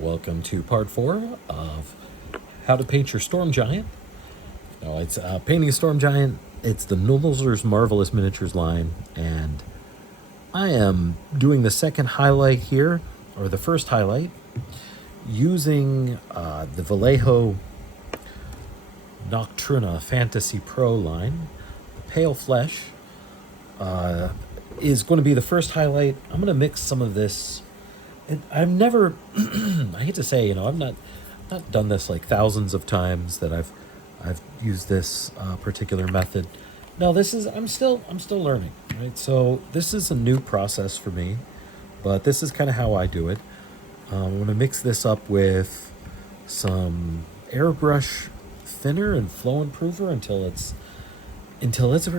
Welcome to part 4 of how to paint your storm giant. No, it's painting a storm giant. It's the Nolzur's Marvelous Miniatures line, and I am doing the second highlight here, or the first highlight, using the Vallejo Nocturna Fantasy Pro line. The Pale Flesh is going to be the first highlight. I'm going to mix some of this. I've never, I hate to say, I've not done this like thousands of times that I've used this particular method. No, I'm still learning, right? So this is a new process for me, but this is kind of how I do it. I'm going to mix this up with some airbrush thinner and flow improver until it's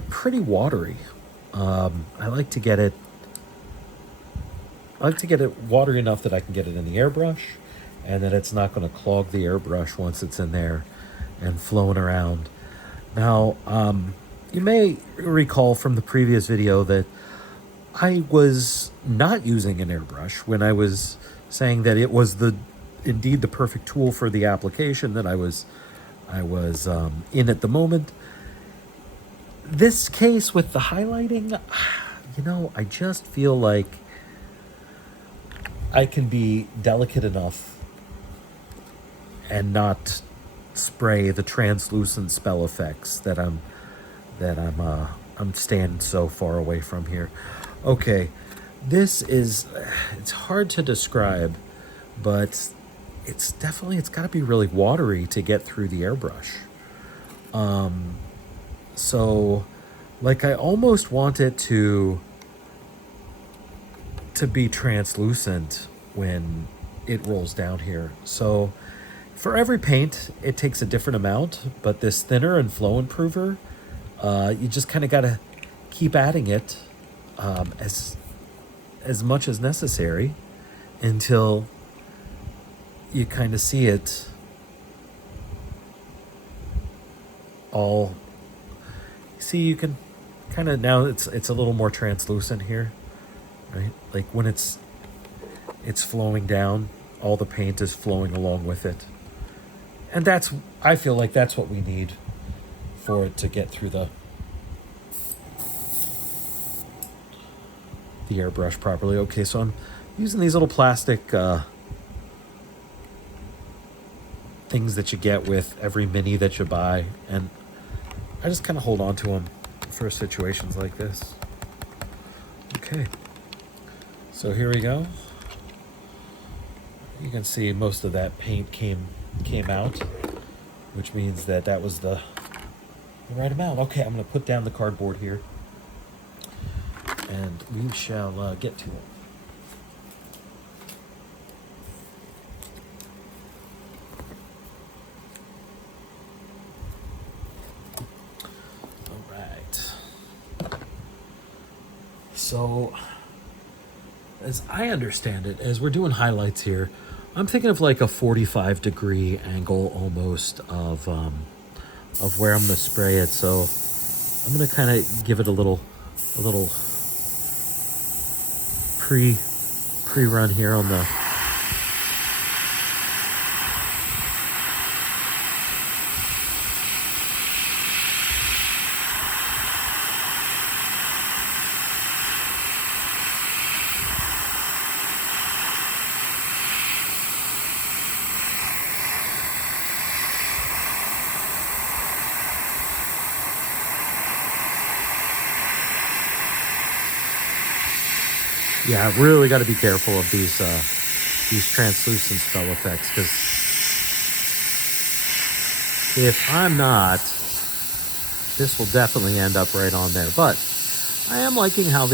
pretty watery. I like to get it watery enough that I can get it in the airbrush, and that it's not going to clog the airbrush once it's in there and flowing around. Now, you may recall from the previous video that I was not using an airbrush when I was saying that it was indeed the perfect tool for the application that I was in at the moment. This case with the highlighting, I just feel like I can be delicate enough and not spray the translucent spell effects that I'm standing so far away from here. Okay, it's hard to describe, but it's got to be really watery to get through the airbrush. So like I almost want it to be translucent when it rolls down here. So for every paint, it takes a different amount, but this thinner and flow improver, you just kind of got to keep adding it as much as necessary until you kind of see it all. See, you can kind of, now it's a little more translucent here, right? Like when it's flowing down, all the paint is flowing along with it. And I feel like that's what we need for it to get through the airbrush properly. Okay, so I'm using these little plastic things that you get with every mini that you buy, and I just kind of hold on to them for situations like this. Okay, so here we go. You can see most of that paint came out, which means that was the right amount. Okay, I'm going to put down the cardboard here, and we shall get to it. All right. So, as I understand it, as we're doing highlights here, I'm thinking of like a 45-degree angle almost of where I'm going to spray it. So I'm going to kind of give it a little pre-run here on the really got to be careful of these translucent spell effects, because if I'm not, this will definitely end up right on there. But I am liking how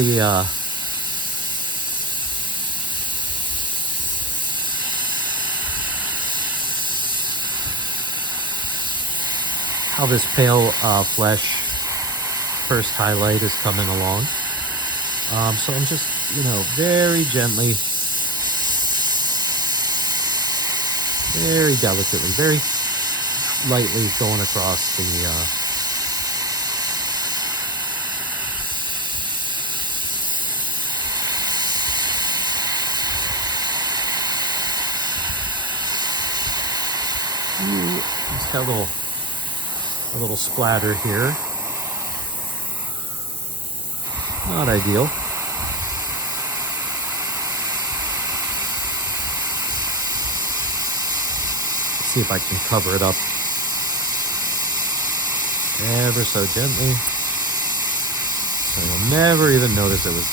this pale flesh first highlight is coming along. So I'm just, very gently, very delicately, very lightly going across the Just got a little splatter here. Not ideal. Let's see if I can cover it up ever so gently, so you'll never even notice it was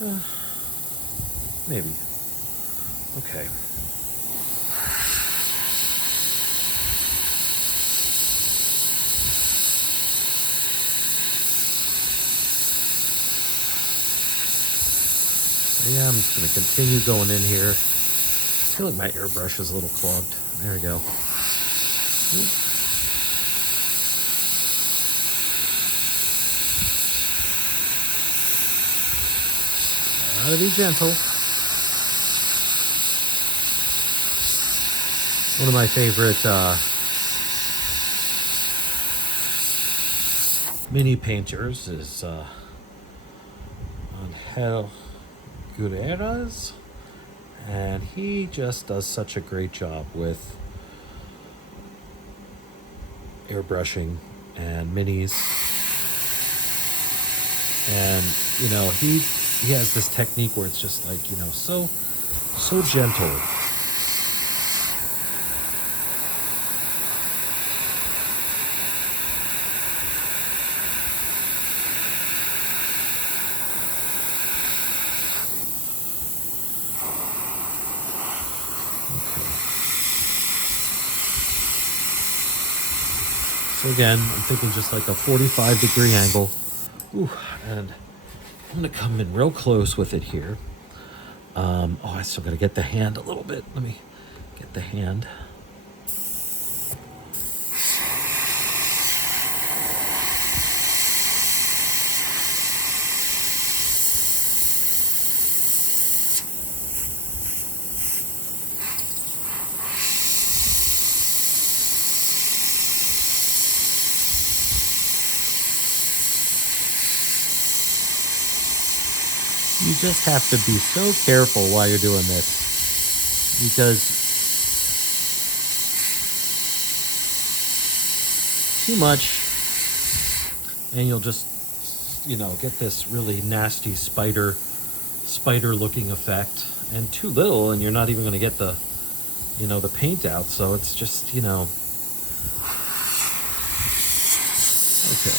there. Maybe. Okay. So yeah, I'm just going to continue going in here. I feel like my airbrush is a little clogged. There we go. Gotta be gentle. One of my favorite mini painters is Angel Gutierrez, and he just does such a great job with airbrushing and minis. And you know, he has this technique where it's just like, you know, so gentle. So again, I'm thinking just like a 45-degree angle. Ooh, and I'm gonna come in real close with it here. Oh, I still gotta get the hand a little bit. Let me get the hand. You just have to be so careful while you're doing this, because too much and you'll just, you know, get this really nasty spider looking effect, and too little and you're not even going to get the, you know, the paint out. So it's just, you know, okay.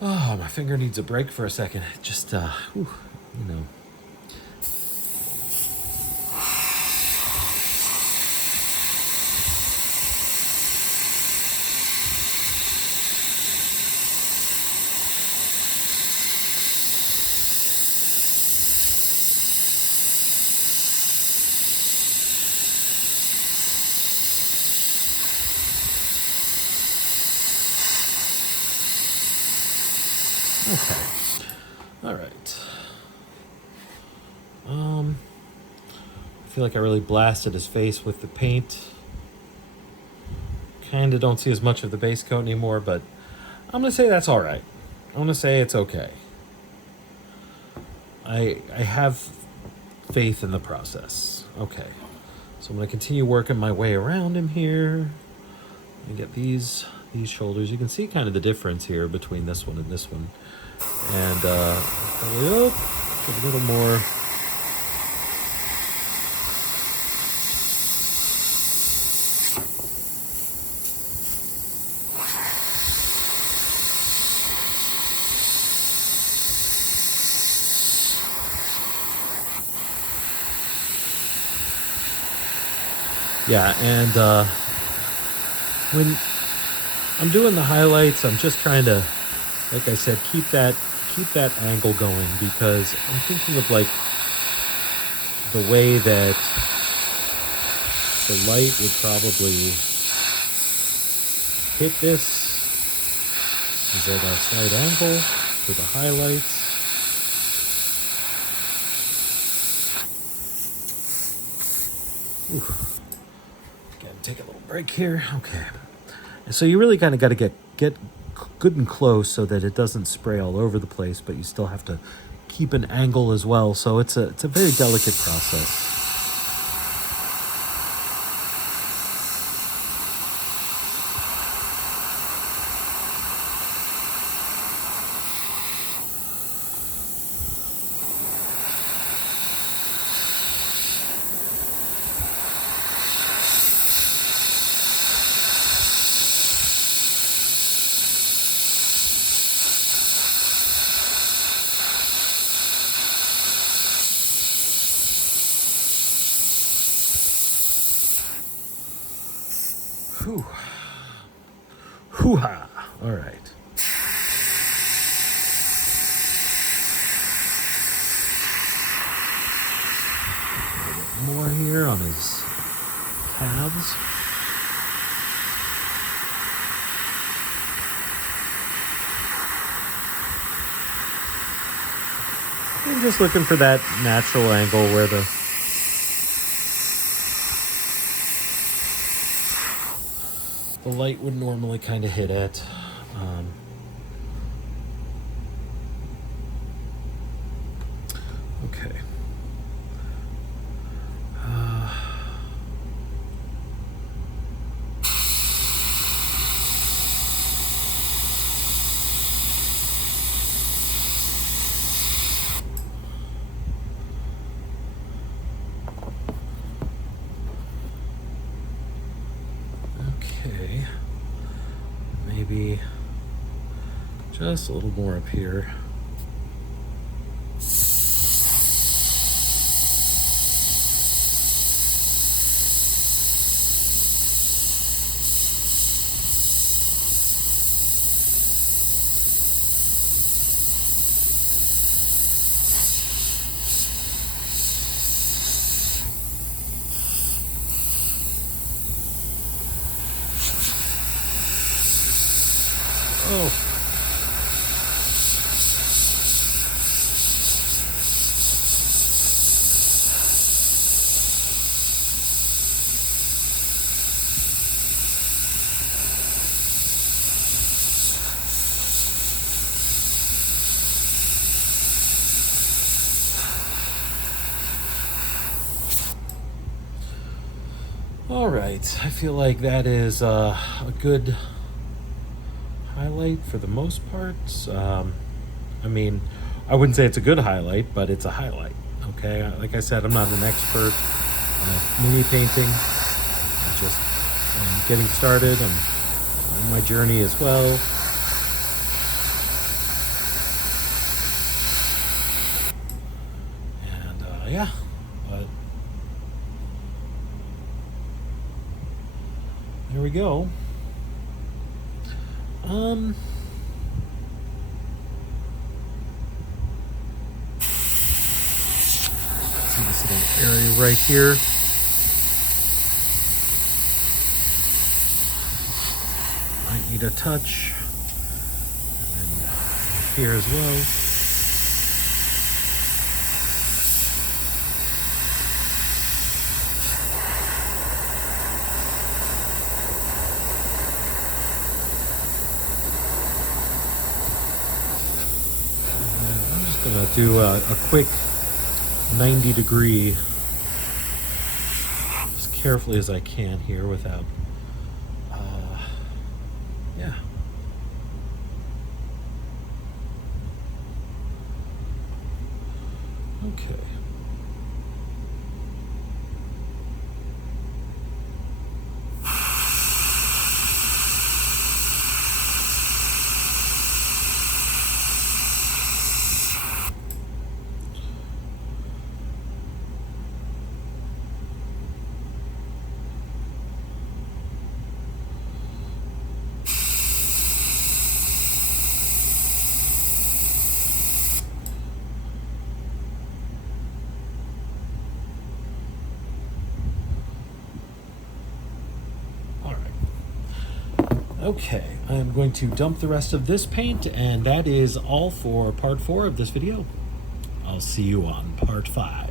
Oh, my finger needs a break for a second. It just, whew, you know. Okay. All right. I feel like I really blasted his face with the paint. Kind of don't see as much of the base coat anymore, but I'm gonna say that's all right. I'm gonna say it's okay. I have faith in the process. Okay. So I'm gonna continue working my way around him here. I get these shoulders. You can see kind of the difference here between this one and this one. And probably up a little more. Yeah, and when I'm doing the highlights, I'm just trying to, like I said, keep that angle going, because I'm thinking of like the way that the light would probably hit this is at a slight angle for the highlights. Ooh. Again, take a little break here. Okay. And so you really kind of got to get good and close so that it doesn't spray all over the place, but you still have to keep an angle as well. So it's a very delicate process. Whew. Hoo-ha. All right. A little bit more here on his calves. And just looking for that natural angle where the light would normally kind of hit it. Okay. Okay. Maybe just a little more up here. Oh. All right, I feel like that is a good highlight for the most part. I mean, I wouldn't say it's a good highlight, but it's a highlight. Okay, like I said, I'm not an expert mini painting. I just am getting started. I'm on my journey as well. And yeah, but there we go. See this little area right here. Might need a touch. And then here as well. Gonna do a quick 90-degree, as carefully as I can here without, yeah. Okay. Okay, I'm going to dump the rest of this paint, and that is all for part 4 of this video. I'll see you on part 5.